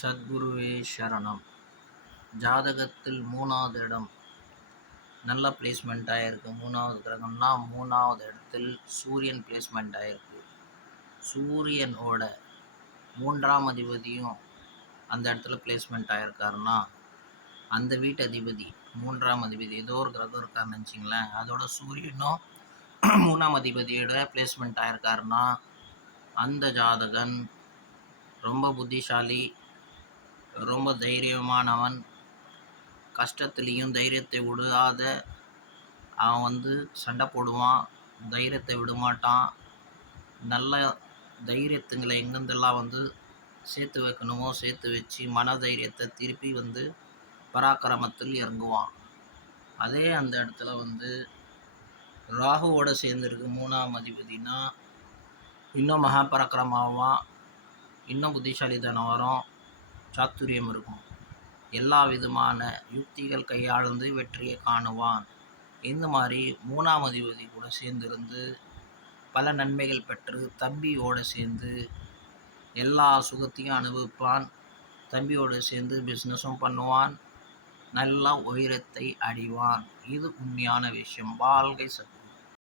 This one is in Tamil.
சத்குருவே சரணம். ஜாதகத்தில் 3வது இடம் நல்ல பிளேஸ்மெண்ட் ஆகிருக்கு. 3வது கிரகம்னா 3வது இடத்தில் சூரியன் பிளேஸ்மெண்ட் ஆகிருக்கு. சூரியனோட 3ஆம் அதிபதியும் அந்த இடத்துல பிளேஸ்மெண்ட் ஆகிருக்காருன்னா அந்த வீட்டு அதிபதி 3ஆம் அதிபதி ஏதோ ஒரு கிரகம் இருக்காருன்னு நினச்சிங்களேன், அதோட சூரியனும் 3ஆம் அதிபதியோட பிளேஸ்மெண்ட் ஆகிருக்காருன்னா அந்த ஜாதகன் ரொம்ப புத்திசாலி, ரொம்ப தைரியமானவன், கஷ்டத்துலேயும் தைரியத்தை விடாத அவன் சண்டை போடுவான், தைரியத்தை விடமாட்டான். நல்ல தைரியத்துங்களை எங்கெந்தெல்லாம் சேர்த்து வைக்கணுமோ சேர்த்து வச்சு மன தைரியத்தை திருப்பி பராக்கிரமத்தில் இறங்குவான். அதே அந்த இடத்துல ராகுவோட சேர்ந்துருக்கு 3ஆம் அதிபதினா இன்னும் மகா பராக்கிரமாவான், இன்னும் புத்திசாலித்தனம் வரும், சாத்துரியம் இருக்கும், எல்லா விதமான யுக்திகள் கையாளுந்து வெற்றியை காணுவான். இந்த மாதிரி 3ஆம் அதிபதி கூட சேர்ந்திருந்து பல நன்மைகள் பெற்று தம்பியோடு சேர்ந்து எல்லா சுகத்தையும் அனுபவிப்பான். தம்பியோடு சேர்ந்து பிஸ்னஸும் பண்ணுவான், நல்லா உயரத்தை அடைவான். இது உண்மையான விஷயம். வாழ்க்கை சத்தியம்.